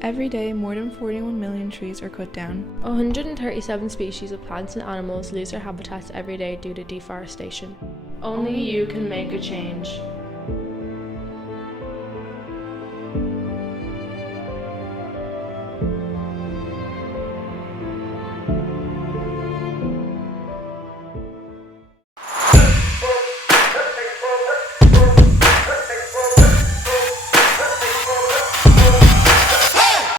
Every day, more than 41 million trees are cut down. 137 species of plants and animals lose their habitats every day due to deforestation. Only you can make a change.